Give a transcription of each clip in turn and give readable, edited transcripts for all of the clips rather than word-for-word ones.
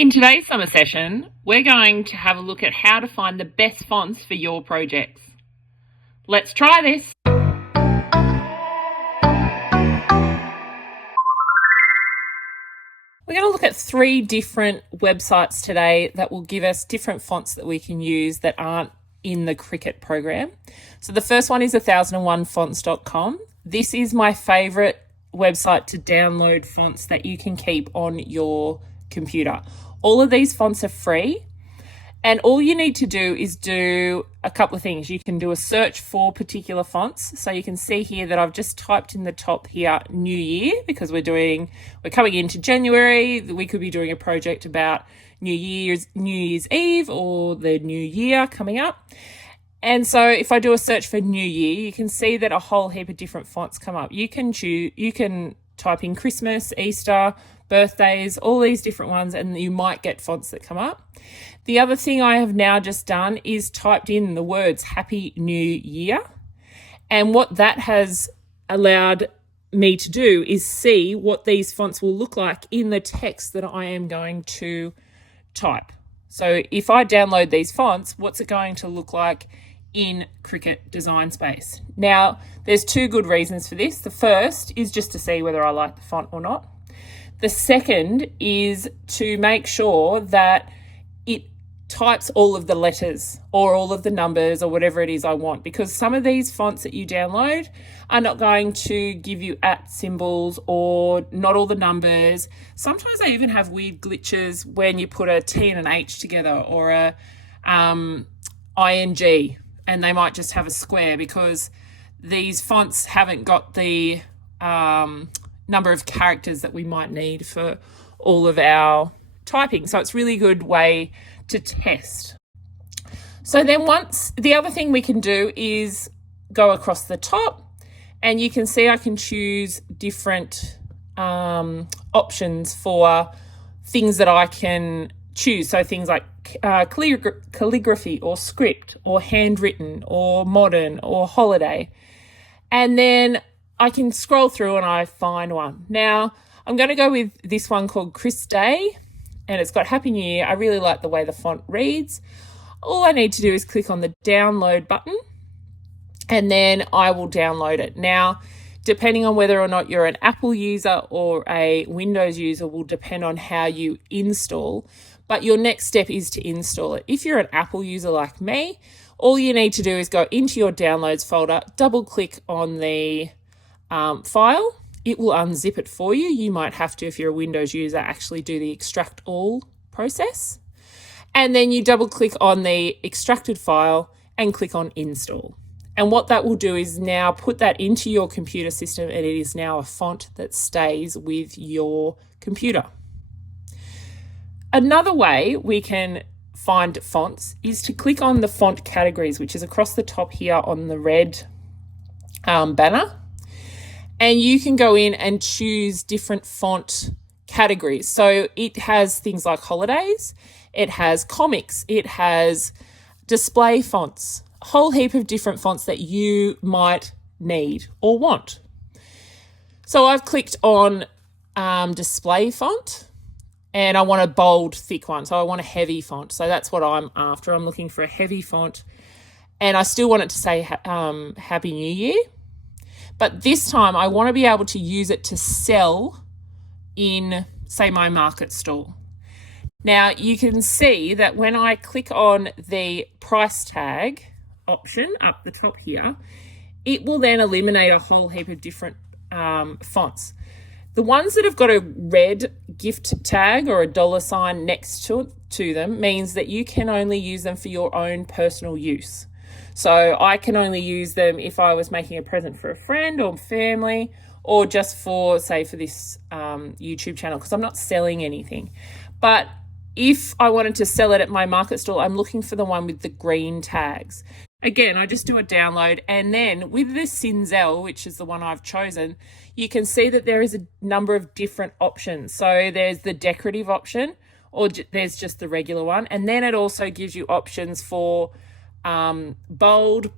In today's summer session, we're going to have a look at how to find the best fonts for your projects. Let's try this. We're going to look at 3 different websites today that will give us different fonts that we can use that aren't in the Cricut program. So the first one is 1001fonts.com. This is my favorite website to download fonts that you can keep on your computer. All of these fonts are free, and all you need to do is do a couple of things. You can do a search for particular fonts. So you can see here that I've just typed in the top here, New Year, because we're coming into January. We could be doing a project about New Year's Eve or the new year coming up. And so if I do a search for New Year, you can see that a whole heap of different fonts come up. You can type in Christmas, Easter, birthdays, all these different ones, and you might get fonts that come up. The other thing I have now just done is typed in the words Happy New Year. And what that has allowed me to do is see what these fonts will look like in the text that I am going to type. So if I download these fonts, what's it going to look like in Cricut Design Space? Now, there's 2 good reasons for this. The first is just to see whether I like the font or not. The second is to make sure that it types all of the letters or all of the numbers or whatever it is I want, because some of these fonts that you download are not going to give you @ symbols or not all the numbers. Sometimes they even have weird glitches when you put a T and an H together, or a ING, and they might just have a square because these fonts haven't got the number of characters that we might need for all of our typing. So it's a really good way to test. So then the other thing we can do is go across the top, and you can see I can choose different options for things that I can choose. So things like calligraphy or script or handwritten or modern or holiday. And then I can scroll through and I find one. Now, I'm going to go with this one called Chris Day, and it's got Happy New Year. I really like the way the font reads. All I need to do is click on the download button, and then I will download it. Now, depending on whether or not you're an Apple user or a Windows user will depend on how you install, but your next step is to install it. If you're an Apple user like me, all you need to do is go into your downloads folder, double click on the file. It will unzip it for you. You might have to, if you're a Windows user, actually do the extract all process. And then you double click on the extracted file and click on install. And what that will do is now put that into your computer system, and it is now a font that stays with your computer. Another way we can find fonts is to click on the font categories, which is across the top here on the red banner. And you can go in and choose different font categories. So it has things like holidays, it has comics, it has display fonts, a whole heap of different fonts that you might need or want. So I've clicked on display font, and I want a bold, thick one. So I want a heavy font. So that's what I'm after. I'm looking for a heavy font, and I still want it to say Happy New Year. But this time I want to be able to use it to sell in, say, my market stall. Now you can see that when I click on the price tag option up the top here, it will then eliminate a whole heap of different fonts. The ones that have got a red gift tag or a $ next to them means that you can only use them for your own personal use. So I can only use them if I was making a present for a friend or family, or just for, say, for this YouTube channel, because I'm not selling anything. But if I wanted to sell it at my market stall, I'm looking for the one with the green tags. Again, I just do a download, and then with the Cinzel, which is the one I've chosen, you can see that there is a number of different options. So there's the decorative option, or there's just the regular one. And then it also gives you options for bold,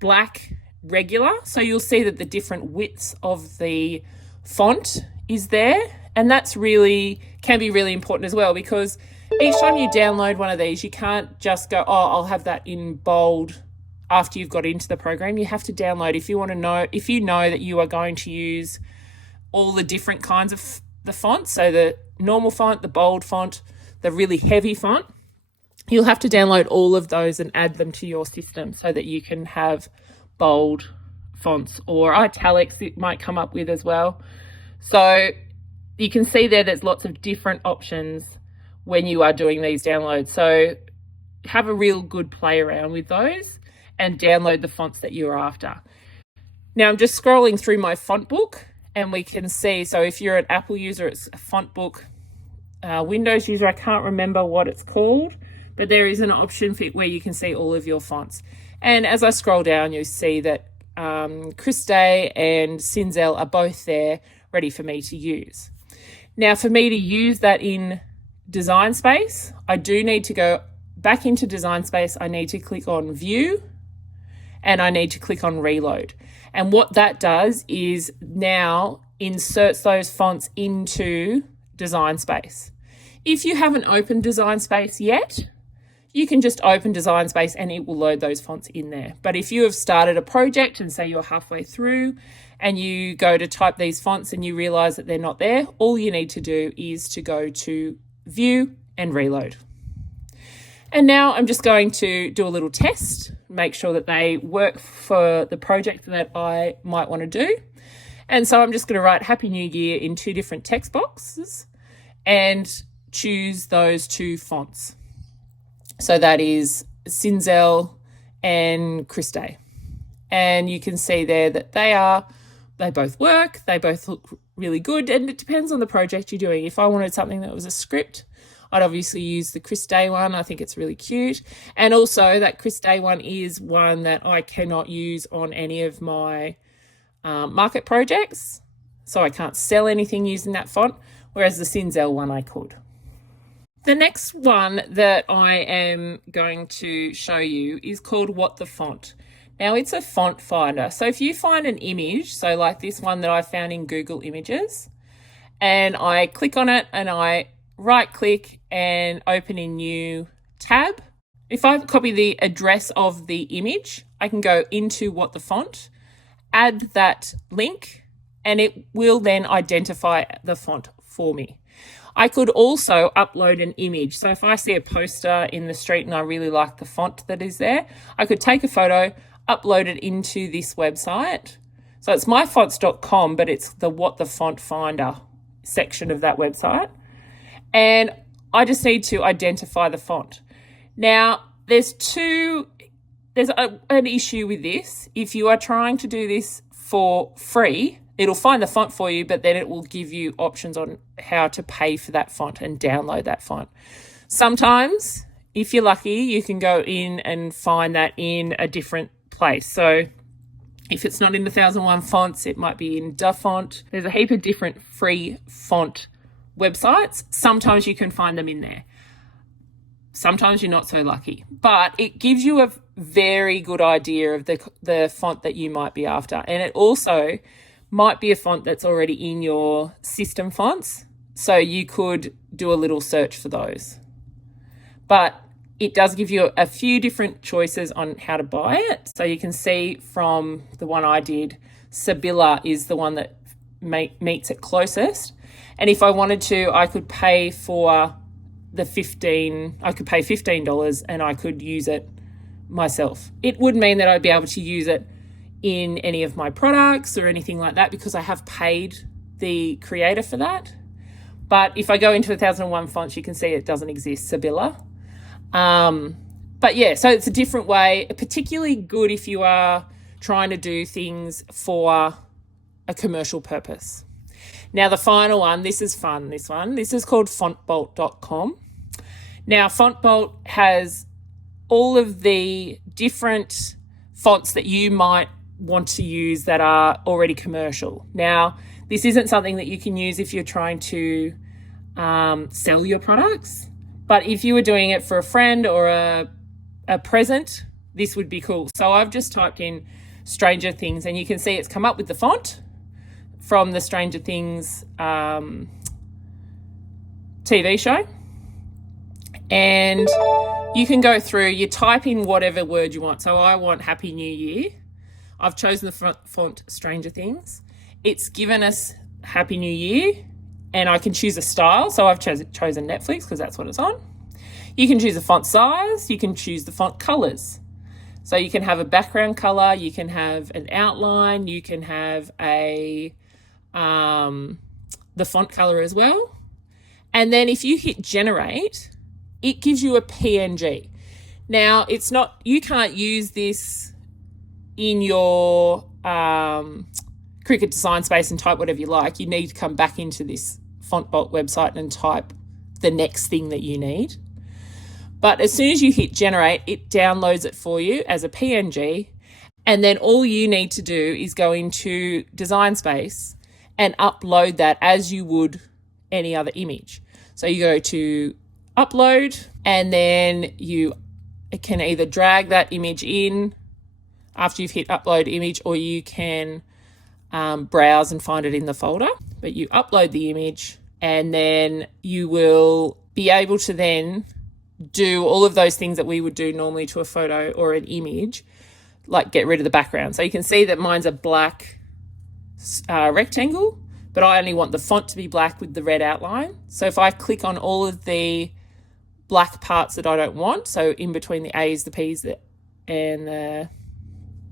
black, regular. So you'll see that the different widths of the font is there, and that's really can be really important as well, because Each time you download one of these, you can't just go, oh, I'll have that in bold after you've got into the program. You have to download if you want to know, if you know that you are going to use all the different kinds of the fonts, so the normal font, the bold font, the really heavy font, you'll have to download all of those and add them to your system so that you can have bold fonts, or italics it might come up with as well. So you can see there's lots of different options when you are doing these downloads. So have a real good play around with those and download the fonts that you're after. Now I'm just scrolling through my font book and we can see, so if you're an Apple user, it's a font book. Windows user, I can't remember what it's called, but there is an option for where you can see all of your fonts. And as I scroll down, you'll see that Cricut and Cinzel are both there ready for me to use. Now for me to use that in Design Space, I do need to go back into Design Space. I need to click on View and I need to click on Reload. And what that does is now inserts those fonts into Design Space. If you haven't opened Design Space yet, you can just open Design Space and it will load those fonts in there. But if you have started a project and say you're halfway through and you go to type these fonts and you realize that they're not there, all you need to do is to go to View and Reload. And now I'm just going to do a little test, make sure that they work for the project that I might want to do. And so I'm just going to write Happy New Year in 2 different text boxes and choose those 2 fonts. So that is Cinzel and Cricut. And you can see there that they both work, they both look really good, and it depends on the project you're doing. If I wanted something that was a script, I'd obviously use the Cricut one. I think it's really cute. And also that Cricut one is one that I cannot use on any of my market projects. So I can't sell anything using that font, whereas the Cinzel one I could. The next one that I am going to show you is called What the Font. Now it's a font finder. So if you find an image, so like this one that I found in Google Images, and I click on it and I right click and open a new tab. If I copy the address of the image, I can go into What the Font, add that link, and it will then identify the font for me. I could also upload an image. So if I see a poster in the street and I really like the font that is there, I could take a photo, upload it into this website. So it's myfonts.com, but it's the What the Font Finder section of that website. And I just need to identify the font. Now, there's an issue with this. If you are trying to do this for free, it'll find the font for you, but then it will give you options on how to pay for that font and download that font. Sometimes, if you're lucky, you can go in and find that in a different place. So if it's not in the 1001 fonts, it might be in DaFont. There's a heap of different free font websites. Sometimes you can find them in there. Sometimes you're not so lucky, but it gives you a very good idea of the font that you might be after. And it also might be a font that's already in your system fonts. So you could do a little search for those. But it does give you a few different choices on how to buy it. So you can see from the one I did, Sibylla is the one that meets it closest. And if I wanted to, I could pay for I could pay $15 and I could use it myself. It would mean that I'd be able to use it in any of my products or anything like that because I have paid the creator for that. But if I go into 1001 fonts, you can see it doesn't exist, Sibylla. But yeah, so it's a different way, particularly good if you are trying to do things for a commercial purpose. Now the final one, this is fun, this is called fontbolt.com. Now Fontbolt has all of the different fonts that you might want to use that are already commercial. Now, this isn't something that you can use if you're trying to sell your products, but if you were doing it for a friend or a present, this would be cool. So I've just typed in Stranger Things and you can see it's come up with the font from the Stranger Things TV show. And you can go through, you type in whatever word you want. So I want Happy New Year. I've chosen the font Stranger Things. It's given us Happy New Year, and I can choose a style. So I've chosen Netflix because that's what it's on. You can choose a font size. You can choose the font colors. So you can have a background color. You can have an outline. You can have the font color as well. And then if you hit generate, it gives you a PNG. Now, it's not, you can't use this in your Cricut design space and type whatever you like. You need to come back into this FontBolt website and type the next thing that you need. But as soon as you hit generate, it downloads it for you as a PNG. And then all you need to do is go into design space and upload that as you would any other image. So you go to upload, and then you can either drag that image in after you've hit upload image, or you can browse and find it in the folder. But you upload the image, and then you will be able to then do all of those things that we would do normally to a photo or an image, like get rid of the background. So you can see that mine's a black rectangle, but I only want the font to be black with the red outline. So if I click on all of the black parts that I don't want, so in between the A's, the P's, and the,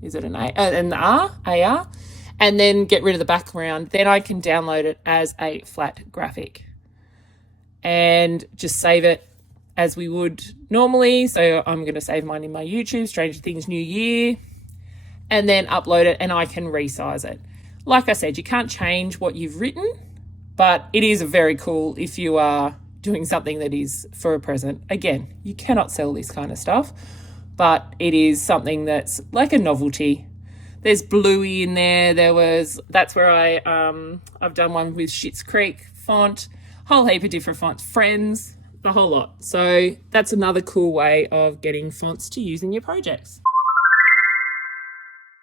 is it an A? And the AR, and then get rid of the background, then I can download it as a flat graphic and just save it as we would normally. So I'm going to save mine in my YouTube, Stranger Things New Year, and then upload it, and I can resize it. Like I said, you can't change what you've written, but it is very cool if you are doing something that is for a present. Again, you cannot sell this kind of stuff, but it is something that's like a novelty. There's Bluey in there. That's where I've done one with Schitt's Creek font, whole heap of different fonts, Friends, the whole lot. So that's another cool way of getting fonts to use in your projects.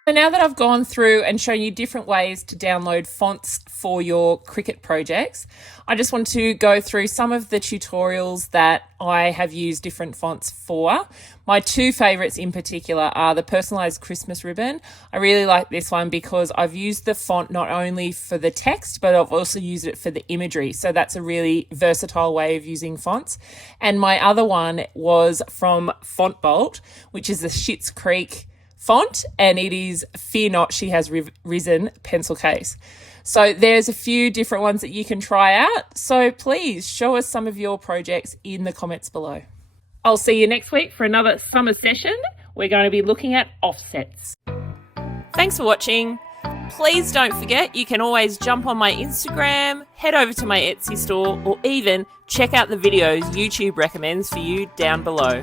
So now that I've gone through and shown you different ways to download fonts for your Cricut projects, I just want to go through some of the tutorials that I have used different fonts for. My two favorites in particular are the personalized Christmas ribbon. I really like this one because I've used the font not only for the text, but I've also used it for the imagery. So that's a really versatile way of using fonts. And my other one was from FontBolt, which is the Schitt's Creek font, and it is Fear Not, She Has Risen pencil case. So there's a few different ones that you can try out. So please show us some of your projects in the comments below. I'll see you next week for another summer session. We're going to be looking at offsets. Thanks for watching. Please don't forget, you can always jump on my Instagram, head over to my Etsy store, or even check out the videos YouTube recommends for you down below.